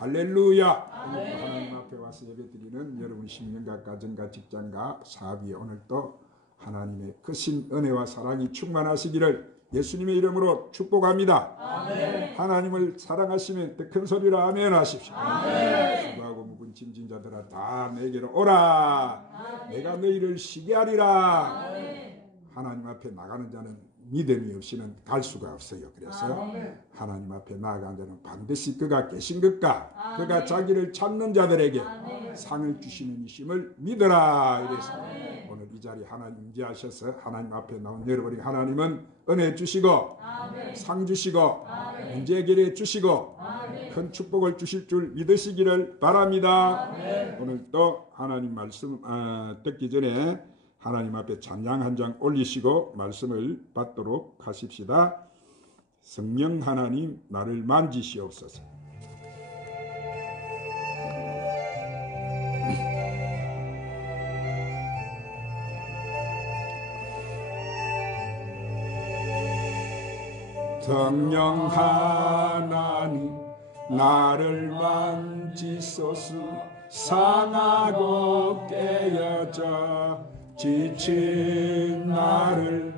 할렐루야. 오늘도 하나님 앞에 와서 예배드리는 여러분 신명과 가정과 직장과 사업 위에 오늘도 하나님의 크신 은혜와 사랑이 충만하시기를 예수님의 이름으로 축복합니다. 아멘. 하나님을 사랑하시면 더 큰 소리로 아멘 하십시오. 아멘. 수고하고 묵은 짐진 자들아 다 내게로 오라. 아멘. 내가 너희를 쉬게 하리라. 아멘. 하나님 앞에 나가는 자는 믿음이 없이는 갈 수가 없어요. 그래서 아멘. 하나님 앞에 나아가는 자는 반드시 그가 계신 것과 아멘. 그가 자기를 찾는 자들에게 아멘. 상을 주시는 이심을 믿어라. 이래서 아멘. 오늘 이 자리에 하나님 임재하셔서 하나님 앞에 나온 여러분이 하나님은 은혜 주시고 아멘. 상 주시고 아멘. 문제 해결해 주시고 아멘. 큰 축복을 주실 줄 믿으시기를 바랍니다. 아멘. 오늘 또 하나님 말씀 듣기 전에 하나님 앞에 찬양 한 장 올리시고 말씀을 받도록 하십시다. 성령 하나님 나를 만지시옵소서. 성령 하나님 나를 만지소서. 상하고 깨어져 지친 나를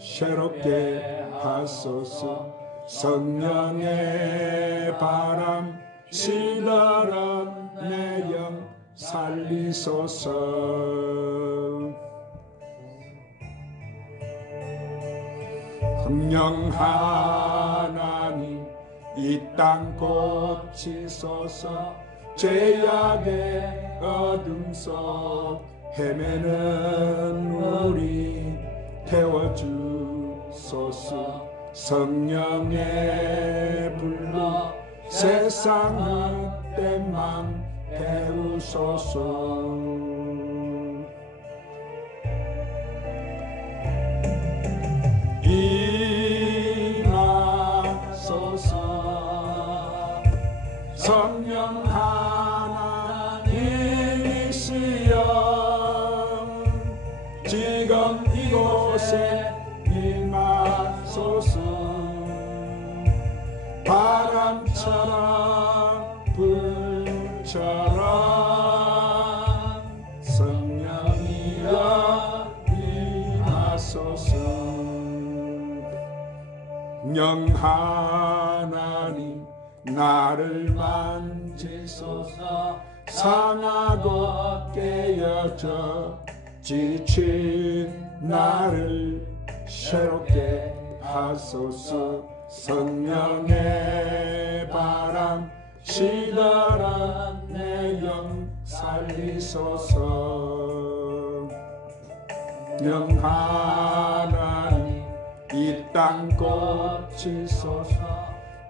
새롭게 하소서. 성령의 바람 시들은 내 영 살리소서. 성령 하나님 이 땅 고치소서. 죄악의 어둠 속 헤매는 우리 태워주소서. 성령의 불로 세상의 땜망 태우소서. 임하소서. 성령 하나님이시여 지금 이곳에 임하소서. 바람처럼 불처럼 성령이여 임하소서. 영 하나님 나를 만지소서. 상하고 깨어져 지친 나를 새롭게 하소서. 성령의 바람 시들은 내 영 살리소서. 영 하나님 이 땅 고치소서.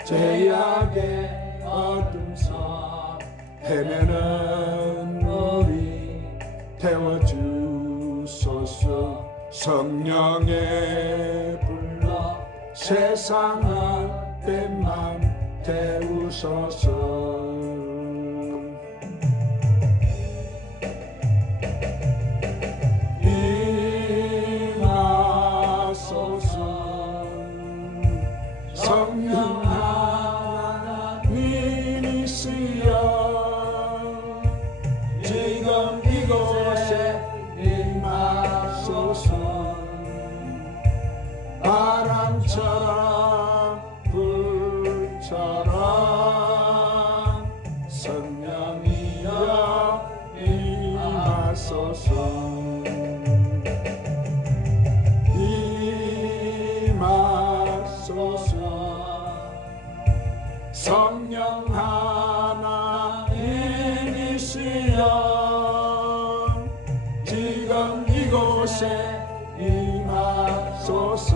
죄악의 어둠 속 헤매는 우리 태워주소서. 성령의 불로 세상의 땜망 태우소서. 임하소서. 성령 하나님이시여 지금 이곳에 임하소서. 바람처럼 불처럼 성령이여 임하소서. 성령 하나님이시여 지금 이곳에 임하소서.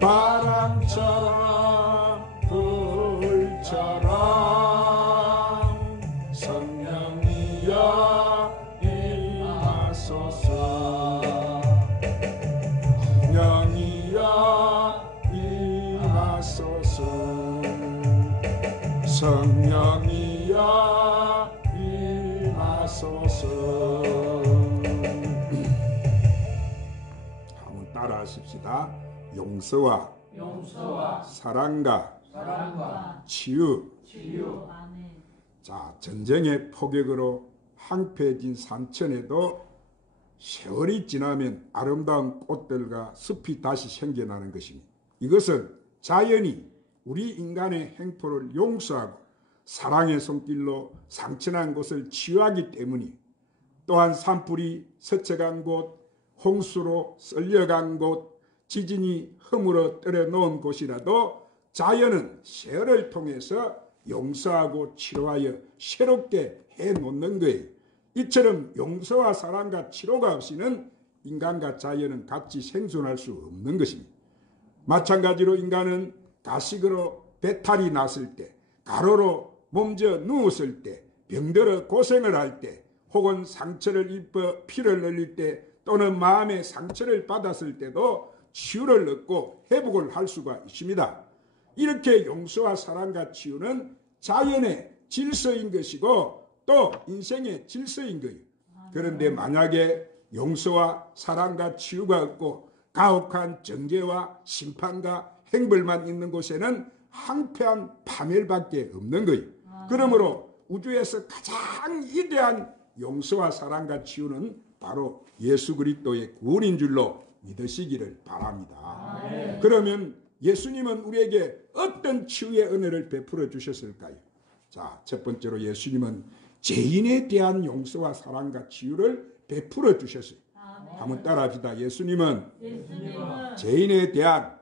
바람처럼 불처럼 성령이여 임하소서. 성령이여 임하소서. 성령이여 임하소서. 한번 따라 하십시다. 용서와 사랑과 사랑과 치유. 아멘. 자, 전쟁의 포격으로 황폐해진 산천에도 세월이 지나면 아름다운 꽃들과 숲이 다시 생겨나는 것입니다. 이것은 자연이 우리 인간의 행포를 용서하고 사랑의 손길로 상처난 곳을 치유하기 때문이, 또한 산불이 스쳐간 곳, 홍수로 썰려간 곳, 지진이 허물어 떨어 놓은 곳이라도 자연은 세월을 통해서 용서하고 치료하여 새롭게 해놓는 거예요. 이처럼 용서와 사랑과 치료가 없이는 인간과 자연은 같이 생존할 수 없는 것입니다. 마찬가지로 인간은 가식으로 배탈이 났을 때, 가로로 몸져 누웠을 때, 병들어 고생을 할 때, 혹은 상처를 입어 피를 흘릴 때, 또는 마음의 상처를 받았을 때도 치유를 얻고 회복을 할 수가 있습니다. 이렇게 용서와 사랑과 치유는 자연의 질서인 것이고 또 인생의 질서인 거예요. 그런데 만약에 용서와 사랑과 치유가 없고 가혹한 정죄와 심판과 행벌만 있는 곳에는 황폐한 파멸밖에 없는 거예요. 그러므로 우주에서 가장 위대한 용서와 사랑과 치유는 바로 예수 그리스도의 구원인 줄로 믿으시기를 바랍니다. 그러면 예수님은 우리에게 어떤 치유의 은혜를 베풀어 주셨을까요? 자, 첫 번째로 예수님은 죄인에 대한 용서와 사랑과 치유를 베풀어 주셨어요. 한번 따라합시다. 예수님은 죄인에 대한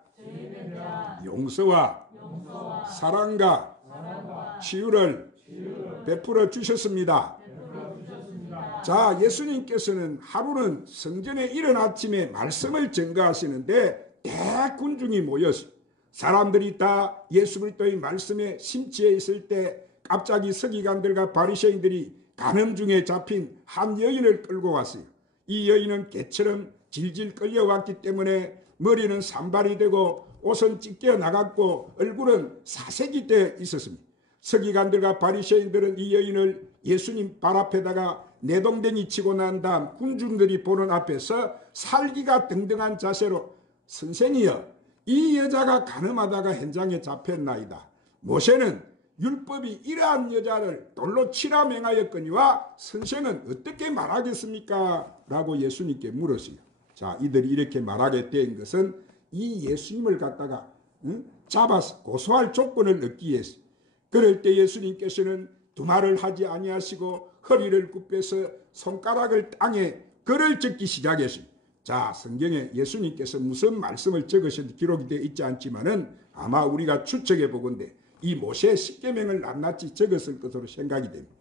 용서와 사랑과 치유를 베풀어 주셨습니다. 자, 예수님께서는 하루는 성전에 이른 아침에 말씀을 전가하시는데 대군중이 모였어요. 사람들이 다 예수 그리스도의 말씀에 심취해 있을 때 갑자기 서기관들과 바리새인들이 간음 중에 잡힌 한 여인을 끌고 왔어요. 이 여인은 개처럼 질질 끌려왔기 때문에 머리는 산발이 되고 옷은 찢겨 나갔고 얼굴은 사색이 되어 있었습니다. 서기관들과 바리새인들은 이 여인을 예수님 발 앞에다가 내동댕이 치고 난 다음 군중들이 보는 앞에서 살기가 등등한 자세로, 선생이여, 이 여자가 간음하다가 현장에 잡혔나이다. 모세는 율법이 이러한 여자를 돌로 치라 맹하였거니와 선생은 어떻게 말하겠습니까? 라고 예수님께 물었어요. 자, 이들이 이렇게 말하게 된 것은 이 예수님을 갖다가 잡아서 고소할 조건을 얻기 위해서. 그럴 때 예수님께서는 두말을 하지 아니하시고 허리를 굽혀서 손가락을 땅에 글을 적기 시작했습니다. 자, 성경에 예수님께서 무슨 말씀을 적으셨는지 기록이 되어 있지 않지만은 아마 우리가 추측해 보건대 이 모세의 십계명을 낱낱이 적었을 것으로 생각이 됩니다.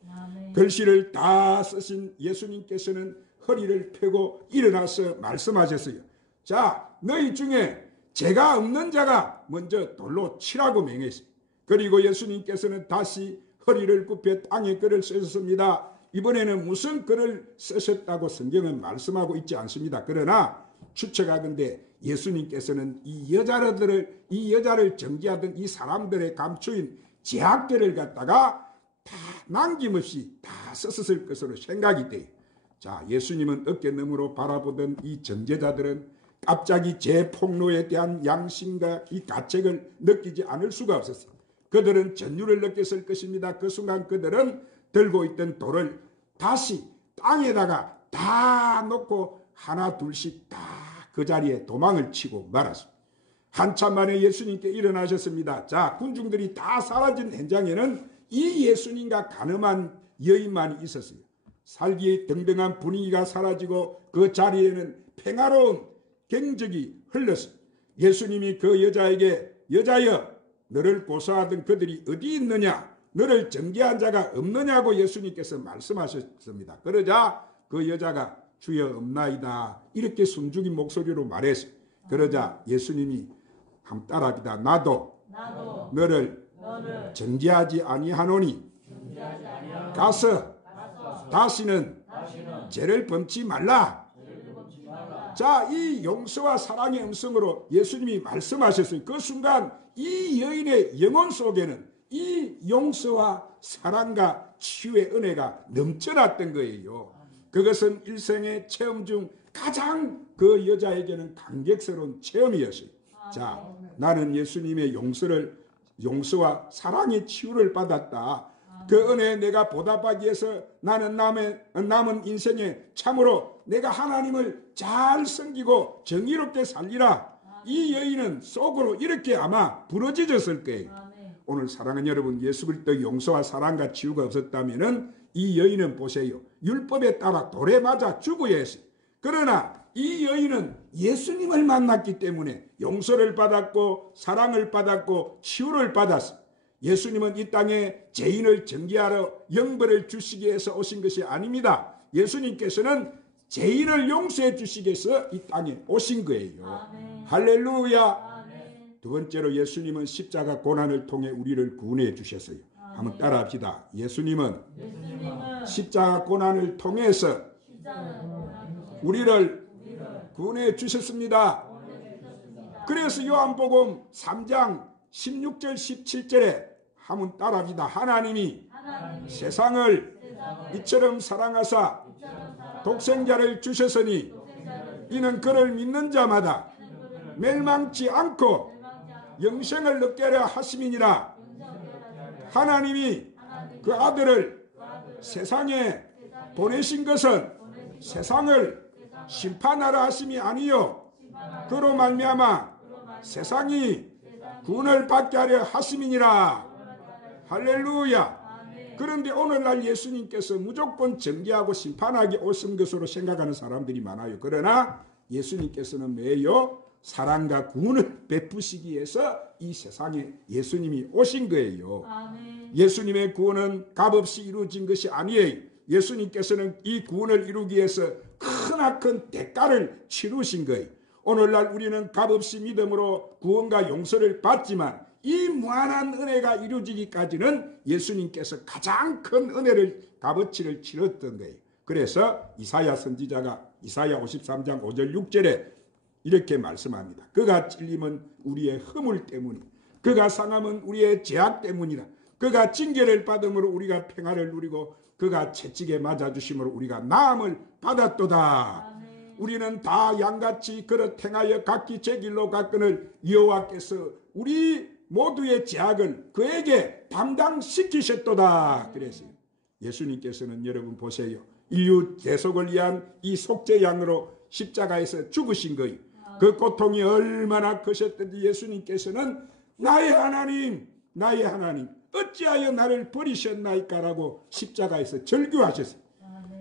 글씨를 다 쓰신 예수님께서는 허리를 펴고 일어나서 말씀하셨어요. 자, 너희 중에 죄가 없는 자가 먼저 돌로 치라고 명했어요. 그리고 예수님께서는 다시 허리를 굽혀 땅에 글을 쓰셨습니다. 이번에는 무슨 글을 쓰셨다고 성경은 말씀하고 있지 않습니다. 그러나 추측하건대 예수님께서는 이 여자를 정죄하던 이 사람들의 감추인 죄악들을 갖다가 다 남김없이 다 썼을 것으로 생각이 돼요. 자, 예수님은 어깨너머로 바라보던 이 정죄자들은 갑자기 제 폭로에 대한 양심과 이 가책을 느끼지 않을 수가 없었어요. 그들은 전율을 느꼈을 것입니다. 그 순간 그들은 들고 있던 돌을 다시 땅에다가 다 놓고 하나 둘씩 다 그 자리에 도망을 치고 말았습니다. 한참 만에 예수님께 일어나셨습니다. 자, 군중들이 다 사라진 현장에는 이 예수님과 간음한 여인만이 있었어요. 살기 등등한 분위기가 사라지고 그 자리에는 평화로운 경적이 흘렀습니다. 예수님이 그 여자에게 여자여, 너를 고소하던 그들이 어디 있느냐? 너를 정죄한 자가 없느냐고 예수님께서 말씀하셨습니다. 그러자 그 여자가 주여 없나이다 이렇게 숨죽인 목소리로 말했어요. 그러자 예수님이 한번 따라합니다. 나도 너를 정죄하지 아니하노니 가서 다시는 죄를 범치 말라. 자, 이 용서와 사랑의 음성으로 예수님이 말씀하셨어요. 그 순간 이 여인의 영혼 속에는 이 용서와 사랑과 치유의 은혜가 넘쳐났던 거예요. 그것은 일생의 체험 중 가장 그 여자에게는 감격스러운 체험이었어요. 자, 나는 예수님의 용서를 용서와 사랑의 치유를 받았다. 그 은혜에 내가 보답하기 위해서 나는 남은 인생에 참으로 내가 하나님을 잘 섬기고 정의롭게 살리라. 이 여인은 속으로 이렇게 아마 부러지셨을 거예요. 오늘 사랑하는 여러분, 예수 그리스도의 용서와 사랑과 치유가 없었다면 이 여인은 보세요. 율법에 따라 돌에 맞아 죽어야 했어요. 그러나 이 여인은 예수님을 만났기 때문에 용서를 받았고 사랑을 받았고 치유를 받았어요. 예수님은 이 땅에 죄인을 정죄하러 영벌을 주시기 위해서 오신 것이 아닙니다. 예수님께서는 죄인을 용서해 주시기 위해서 이 땅에 오신 거예요. 아멘. 할렐루야. 아멘. 두 번째로 예수님은 십자가 고난을 통해 우리를 구원해 주셨어요. 한번 따라합시다. 예수님은 십자가 고난을 통해서 우리를 구원해 주셨습니다. 그래서 요한복음 3장 16절 17절에 한번 따라합시다. 하나님이 세상을 이처럼 사랑하사 독생자를 주셨으니 이는 그를 믿는 자마다 멸망치 않고 영생을 얻게 하려 하심이니라. 하나님이 그 아들을 세상에 보내신 것은 세상을 심판하라 하심이 아니요 그로 말미암아 세상이 구원을 받게 하려 하심이니라. 할렐루야. 그런데 오늘날 예수님께서 무조건 정죄하고 심판하기 오신 것으로 생각하는 사람들이 많아요. 그러나 예수님께서는 매여 사랑과 구원을 베푸시기 위해서 이 세상에 예수님이 오신 거예요. 아멘. 예수님의 구원은 값없이 이루어진 것이 아니에요. 예수님께서는 이 구원을 이루기 위해서 크나큰 대가를 치르신 거예요. 오늘날 우리는 값없이 믿음으로 구원과 용서를 받지만 이 무한한 은혜가 이루어지기까지는 예수님께서 가장 큰 은혜를 값어치를 치렀던 거예요. 그래서 이사야 선지자가 이사야 53장 5절 6절에 이렇게 말씀합니다. 그가 찔림은 우리의 허물 때문이, 그가 상함은 우리의 죄악 때문이라. 그가 징계를 받음으로 우리가 평화를 누리고 그가 채찍에 맞아주심으로 우리가 나음을 받았도다. 아멘. 우리는 다 양같이 그릇 행하여 각기 제 길로 갔거늘 여호와께서 우리 모두의 죄악을 그에게 담당시키셨도다. 그랬어요. 예수님께서는 여러분 보세요. 인류 대속을 위한 이 속죄 양으로 십자가에서 죽으신 거예요. 그 고통이 얼마나 크셨던지 예수님께서는 나의 하나님 나의 하나님 어찌하여 나를 버리셨나이까라고 십자가에서 절규하셨어요.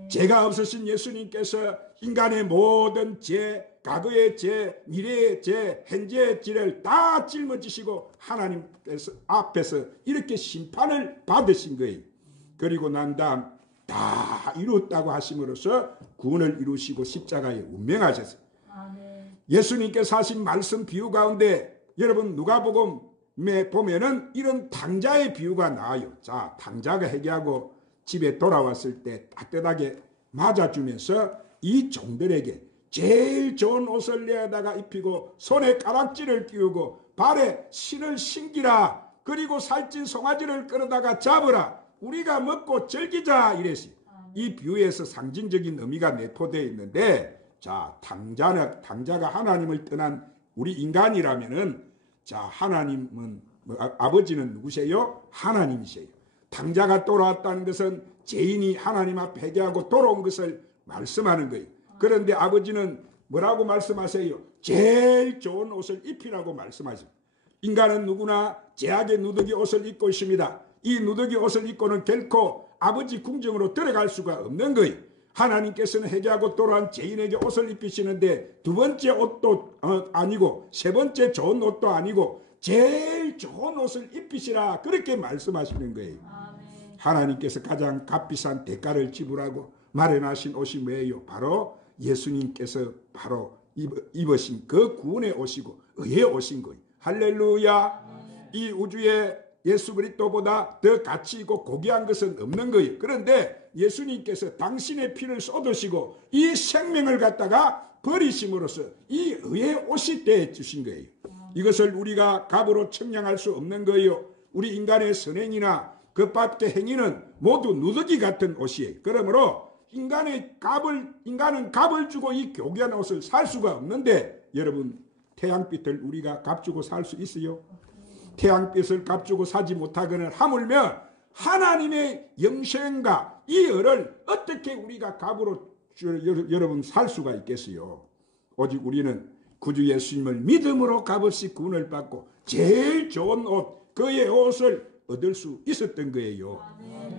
죄가 없으신 예수님께서 인간의 모든 죄, 과거의 죄, 미래의 죄, 현재의 죄를 다 짊어지시고 하나님 앞에서 이렇게 심판을 받으신 거예요. 그리고 난 다음 다 이뤘다고 하심으로써 구원을 이루시고 십자가에 운명하셨어요. 예수님께서 하신 말씀 비유 가운데 여러분 누가복음에 보면은 이런 당자의 비유가 나와요. 자, 당자가 회개하고 집에 돌아왔을 때 따뜻하게 맞아주면서 이 종들에게 제일 좋은 옷을 내다가 입히고 손에 가락지를 끼우고 발에 신을 신기라. 그리고 살찐 송아지를 끌어다가 잡으라. 우리가 먹고 즐기자 이랬어요. 이 비유에서 상징적인 의미가 내포되어 있는데, 자, 당자가 하나님을 떠난 우리 인간이라면은, 자, 하나님은 아버지는 누구세요? 하나님이세요. 당자가 돌아왔다는 것은 죄인이 하나님 앞에 회개하고 돌아온 것을 말씀하는 거예요. 그런데 아버지는 뭐라고 말씀하세요? 제일 좋은 옷을 입히라고 말씀하세요. 인간은 누구나 죄악의 누더기 옷을 입고 있습니다. 이 누더기 옷을 입고는 결코 아버지 궁정으로 들어갈 수가 없는 거예요. 하나님께서는 회개하고 돌아온 죄인에게 옷을 입히시는데 두 번째 옷도 아니고 세 번째 좋은 옷도 아니고 제일 좋은 옷을 입히시라 그렇게 말씀하시는 거예요. 하나님께서 가장 값비싼 대가를 지불하고 마련하신 옷이 뭐예요? 바로 예수님께서 바로 입으신 그 구원의 옷이고 의의 옷인 거예요. 할렐루야. 이 우주에 예수 그리스도보다 더 가치 있고 고귀한 것은 없는 거예요. 그런데 예수님께서 당신의 피를 쏟으시고 이 생명을 갖다가 버리심으로써 이 의의 옷이 되어 주신 거예요. 이것을 우리가 값으로 측량할 수 없는 거예요. 우리 인간의 선행이나 그 밖의 행위는 모두 누더기 같은 옷이에요. 그러므로 인간은 값을 주고 이 교귀한 옷을 살 수가 없는데, 여러분 태양빛을 우리가 값 주고 살 수 있어요? 태양빛을 값주고 사지 못하거늘 하물며 하나님의 영생과 이 을을 어떻게 우리가 값으로 여러분 살 수가 있겠어요? 오직 우리는 구주 예수님을 믿음으로 값없이 구원을 받고 제일 좋은 옷, 그의 옷을 얻을 수 있었던 거예요.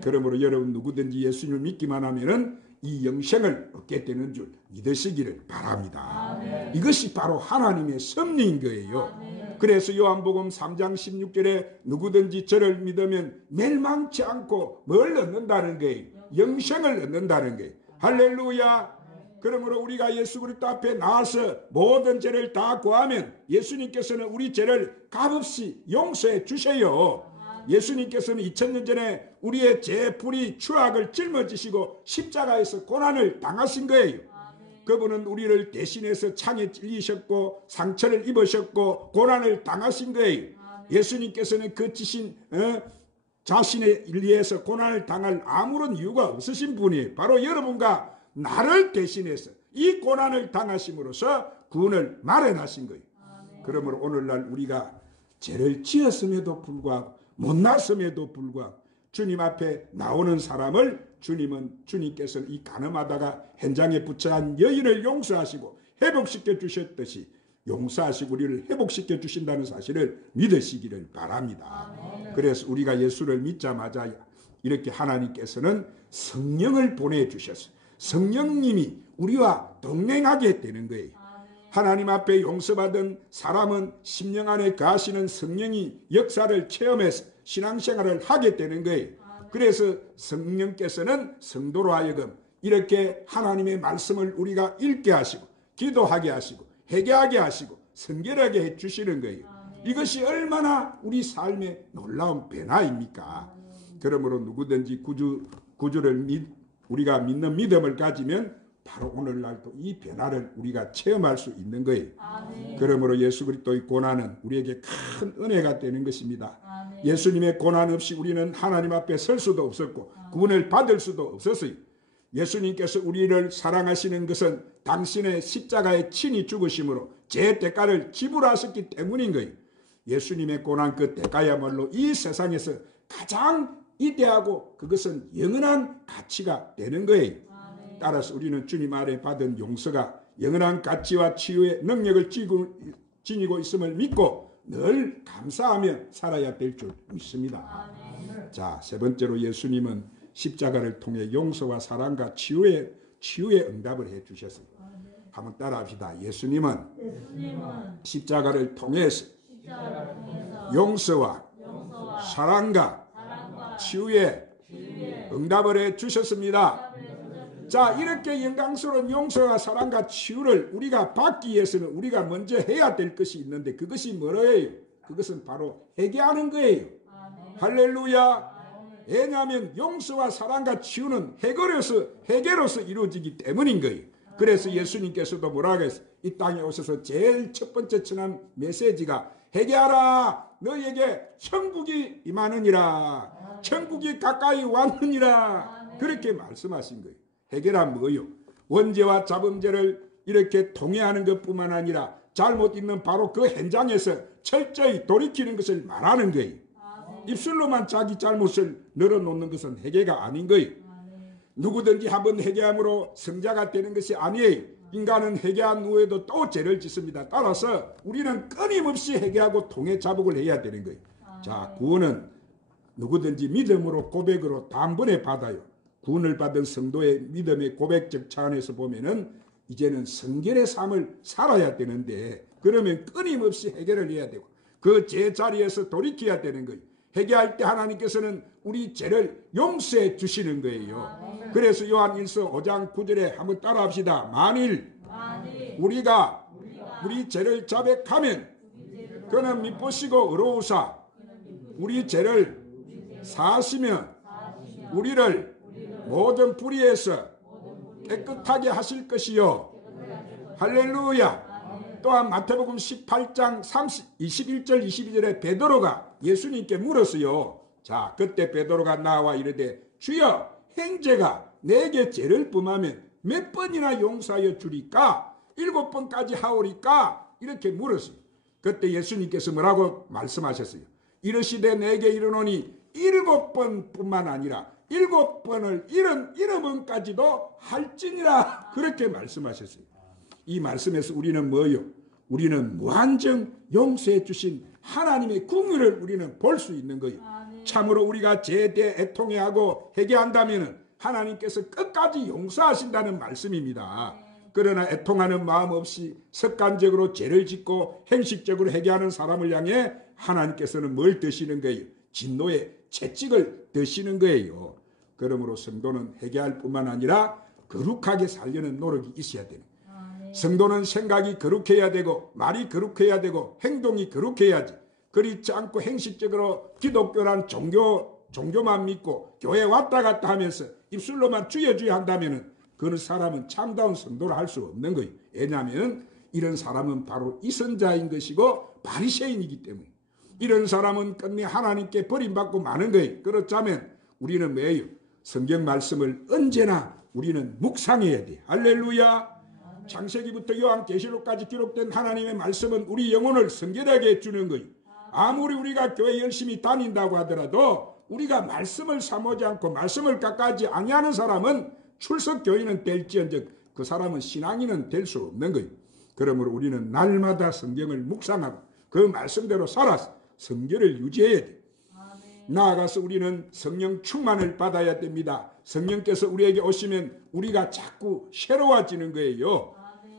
그러므로 여러분 누구든지 예수님을 믿기만 하면은 이 영생을 얻게 되는 줄 믿으시기를 바랍니다. 이것이 바로 하나님의 섭리인 거예요. 그래서 요한복음 3장 16절에 누구든지 저를 믿으면 멸망치 않고 뭘 얻는다는 거예요? 영생을 얻는다는 거예요. 할렐루야. 그러므로 우리가 예수 그리스도 앞에 나와서 모든 죄를 다 구하면 예수님께서는 우리 죄를 값없이 용서해 주세요. 예수님께서는 2000년 전에 우리의 죄, 불의, 추악을 짊어지시고 십자가에서 고난을 당하신 거예요. 그분은 우리를 대신해서 창에 찔리셨고 상처를 입으셨고 고난을 당하신 거예요. 예수님께서는 그 지신 자신에 의해서 고난을 당할 아무런 이유가 없으신 분이에요. 바로 여러분과 나를 대신해서 이 고난을 당하심으로써 구원을 마련하신 거예요. 그러므로 오늘날 우리가 죄를 지었음에도 불구하고 못났음에도 불구하고 주님 앞에 나오는 사람을 주님께서는 이 간음하다가 현장에 부처한 여인을 용서하시고 회복시켜 주셨듯이 용서하시고 우리를 회복시켜 주신다는 사실을 믿으시기를 바랍니다. 그래서 우리가 예수를 믿자마자 이렇게 하나님께서는 성령을 보내주셨어요. 성령님이 우리와 동행하게 되는 거예요. 하나님 앞에 용서받은 사람은 심령 안에 거하시는 성령이 역사를 체험해서 신앙생활을 하게 되는 거예요. 그래서 성령께서는 성도로 하여금 이렇게 하나님의 말씀을 우리가 읽게 하시고 기도하게 하시고 회개하게 하시고 성결하게 해주시는 거예요. 이것이 얼마나 우리 삶의 놀라운 변화입니까? 그러므로 누구든지 구주를 우리가 믿는 믿음을 가지면 바로 오늘날도 이 변화를 우리가 체험할 수 있는 거예요. 그러므로 예수 그리스도의 고난은 우리에게 큰 은혜가 되는 것입니다. 예수님의 고난 없이 우리는 하나님 앞에 설 수도 없었고 구원을 받을 수도 없었어요. 예수님께서 우리를 사랑하시는 것은 당신의 십자가에 친히 죽으심으로 제 대가를 지불하셨기 때문인 거예요. 예수님의 고난 그 대가야말로 이 세상에서 가장 이대하고 그것은 영원한 가치가 되는 거예요. 따라서 우리는 주님 아래 받은 용서가 영원한 가치와 치유의 능력을 지니고 있음을 믿고 늘 감사하며 살아야 될 줄 믿습니다. 자, 세 번째로 예수님은 십자가를 통해 용서와 사랑과 치유의 응답을 해 주셨어요. 한번 따라합시다. 예수님은 십자가를 통해서 용서와 사랑과 치유의 응답을 해 주셨습니다. 자, 이렇게 영광스러운 용서와 사랑과 치유를 우리가 받기 위해서는 우리가 먼저 해야 될 것이 있는데 그것이 뭐예요? 그것은 바로 회개하는 거예요. 할렐루야. 왜냐하면 용서와 사랑과 치유는 회개로서 이루어지기 때문인 거예요. 그래서 예수님께서도 뭐라고 했어요? 이 땅에 오셔서 제일 첫 번째 전한 메시지가 회개하라. 너에게 천국이 임하느니라. 천국이 가까이 왔느니라. 그렇게 말씀하신 거예요. 회개란 뭐요? 원죄와 자범죄를 이렇게 통해하는 것뿐만 아니라 잘못 있는 바로 그 현장에서 철저히 돌이키는 것을 말하는 거예요. 입술로만 자기 잘못을 늘어놓는 것은 회개가 아닌 거예요. 누구든지 한번 회개함으로 성자가 되는 것이 아니에요. 인간은 회개한 후에도 또 죄를 짓습니다. 따라서 우리는 끊임없이 회개하고 통해 자복을 해야 되는 거예요. 자, 구원은 누구든지 믿음으로 고백으로 단번에 받아요. 구원을 받은 성도의 믿음의 고백적 차원에서 보면은 이제는 성결의 삶을 살아야 되는데 그러면 끊임없이 회개를 해야 되고 그 제자리에서 돌이켜야 되는 거예요. 회개할 때 하나님께서는 우리 죄를 용서해 주시는 거예요. 그래서 요한일서 5장 9절에 한번 따라합시다. 만일 우리가 우리 죄를 자백하면 그는 미쁘시고 의로우사 우리 죄를 사하시며 우리를 모든 불의에서 깨끗하게 하실 것이요. 할렐루야. 또한 마태복음 18장 21절 22절에 베드로가 예수님께 물었어요. 자, 그때 베드로가 나와 이르되 주여 형제가 내게 죄를 범하면 몇 번이나 용서하여 주리까? 7번까지 하오리까? 이렇게 물었어요. 그때 예수님께서 뭐라고 말씀하셨어요? 이르시되 내게 이르노니 7번뿐만 아니라 7번을 일흔번까지도 할지니라. 그렇게 말씀하셨어요. 이 말씀에서 우리는 뭐요? 우리는 무한정 용서해 주신 하나님의 궁유를 우리는 볼 수 있는 거예요. 참으로 우리가 제대 애통해하고 회개한다면 하나님께서 끝까지 용서하신다는 말씀입니다. 그러나 애통하는 마음 없이 습관적으로 죄를 짓고 행식적으로 회개하는 사람을 향해 하나님께서는 뭘 드시는 거예요? 진노의 채찍을 드시는 거예요. 그러므로 성도는 회개할 뿐만 아니라 거룩하게 살려는 노력이 있어야 되는 거예요. 성도는 생각이 거룩해야 되고 말이 거룩해야 되고 행동이 거룩해야지. 그렇지 않고 행식적으로 기독교란 종교만 믿고 교회 왔다 갔다 하면서 입술로만 주여 한다면 그 사람은 참다운 성도를 할 수 없는 거예요. 왜냐하면 이런 사람은 바로 이선자인 것이고 바리새인이기 때문에 이런 사람은 끝내 하나님께 버림받고 마는 거예요. 그렇다면 우리는 뭐예요? 성경 말씀을 언제나 우리는 묵상해야 돼. 할렐루야. 창세기부터 요한계시록까지 기록된 하나님의 말씀은 우리 영혼을 성결하게 해주는 거예요. 아무리 우리가 교회 열심히 다닌다고 하더라도 우리가 말씀을 사모지 않고 말씀을 깎아지 아니하는 사람은 출석교인은 될지언정 그 사람은 신앙인은 될 수 없는 거예요. 그러므로 우리는 날마다 성경을 묵상하고 그 말씀대로 살아서 성결을 유지해야 돼요. 나아가서 우리는 성령 충만을 받아야 됩니다. 성령께서 우리에게 오시면 우리가 자꾸 새로워지는 거예요.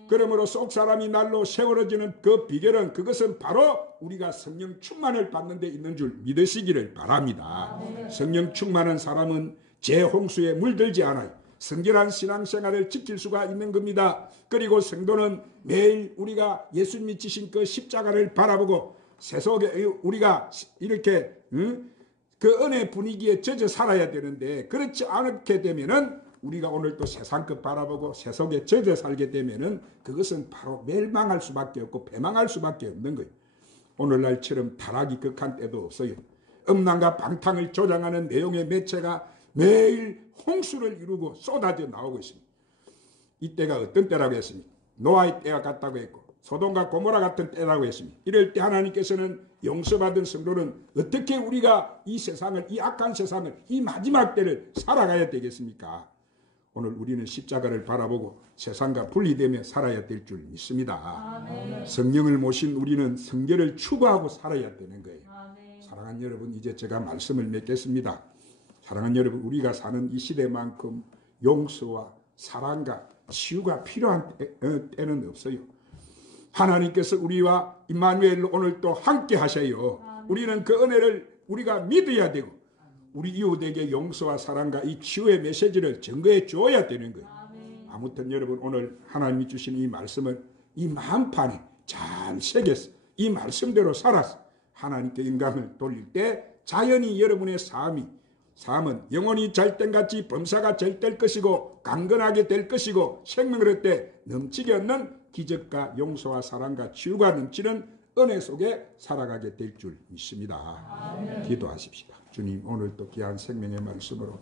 그러므로 속 사람이 날로 세워지는 그 비결은 그것은 바로 우리가 성령 충만을 받는 데 있는 줄 믿으시기를 바랍니다. 성령 충만한 사람은 제 홍수에 물들지 않아요. 성결한 신앙생활을 지킬 수가 있는 겁니다. 그리고 성도는 매일 우리가 예수님이 지신 그 십자가를 바라보고 세속에 우리가 이렇게 그 은혜 분위기에 젖어 살아야 되는데 그렇지 않게 되면은 우리가 오늘 또 세상 것 바라보고 세속에 젖어 살게 되면은 그것은 바로 멸망할 수밖에 없고 패망할 수밖에 없는 거예요. 오늘날처럼 타락이 극한 때도 없어요. 음란과 방탕을 조장하는 내용의 매체가 매일 홍수를 이루고 쏟아져 나오고 있습니다. 이때가 어떤 때라고 했습니까? 노아의 때가 같다고 했고 소돔과 고모라 같은 때라고 했습니다. 이럴 때 하나님께서는 용서받은 성도는 어떻게 우리가 이 세상을, 이 악한 세상을, 이 마지막 때를 살아가야 되겠습니까? 오늘 우리는 십자가를 바라보고 세상과 분리되며 살아야 될 줄 믿습니다. 아멘. 성령을 모신 우리는 성결을 추구하고 살아야 되는 거예요. 아멘. 사랑하는 여러분, 이제 제가 말씀을 맺겠습니다. 사랑하는 여러분, 우리가 사는 이 시대만큼 용서와 사랑과 치유가 필요한 때는 없어요. 하나님께서 우리와 임마누엘로 오늘 또 함께 하셔요. 우리는 그 은혜를 우리가 믿어야 되고 우리 이웃에게 용서와 사랑과 이 치유의 메시지를 전거해 줘야 되는 거예요. 아무튼 여러분 오늘 하나님이 주신 이 말씀을 이 마음판에 잘 새겨서 이 말씀대로 살아서 하나님께 영광을 돌릴 때 자연히 여러분의 삶은 영혼이 잘된같이 범사가 잘 될 것이고 강건하게 될 것이고 생명을 얻되 넘치게 얻는 기적과 용서와 사랑과 치유가 넘치는 은혜 속에 살아가게 될 줄 믿습니다. 아멘. 기도하십시다. 주님, 오늘 또 귀한 생명의 말씀으로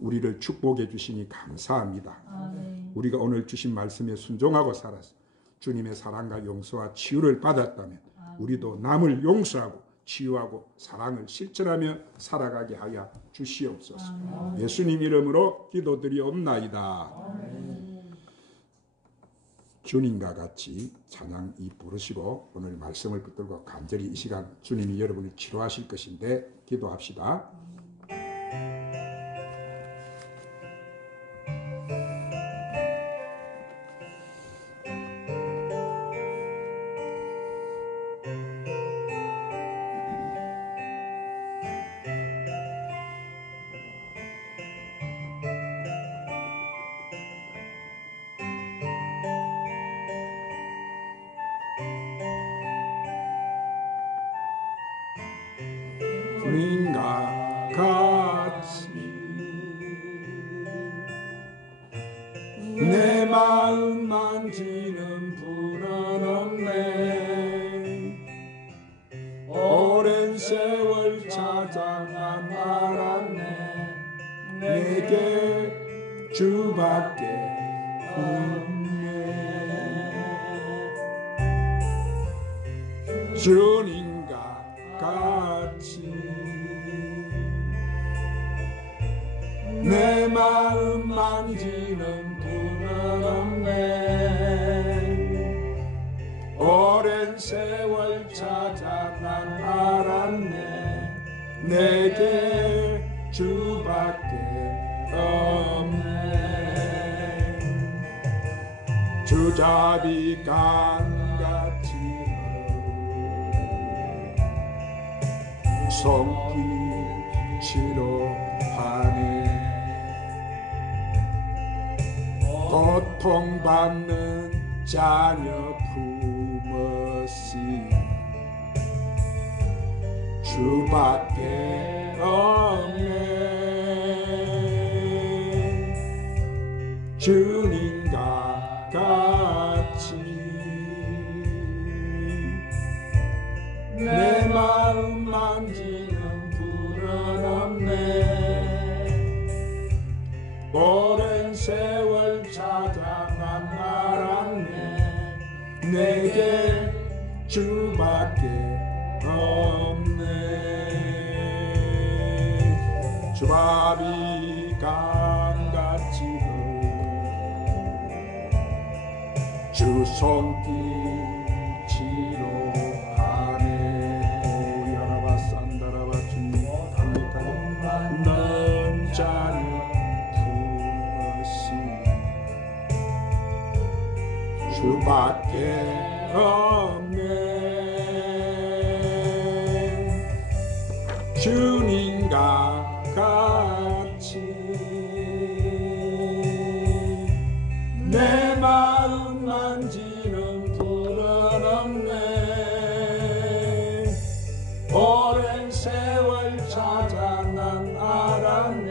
우리를 축복해 주시니 감사합니다. 아멘. 우리가 오늘 주신 말씀에 순종하고 살아서 주님의 사랑과 용서와 치유를 받았다면 우리도 남을 용서하고 치유하고 사랑을 실천하며 살아가게 하여 주시옵소서. 아멘. 예수님 이름으로 기도드리옵나이다. 아멘. 주님과 같이 찬양 이 부르시고 오늘 말씀을 붙들고 간절히 이 시간 주님이 여러분을 치료하실 것인데 기도합시다. 주님과 같이 내 마음 만지는 분은 없네. 오랜 세월 찾아만 알았네. 내게 주밖에 없네. 주님과 같이 내 마음 만지는 분은 없네. 오랜 세월 찾아 난 알았네. 내게 주밖에 없네. 주잡이 깡같이 손길치로 하네. 고통받는 자녀 품었으 주밖에 없네. 주님과 같이 내 마음 만지는 분은 없네. 오랜 세월 찾아 난 알았네. 내게 주밖에 없네. 주밥이 강같이 주 손길 치료하네. 오야라바 산다라바 주님 강력하게 넌 자녀 품으시 주밖에 없네. 주님과 같이 내 마음 만지는 분은 없네. 오랜 세월 찾아 난 알았네.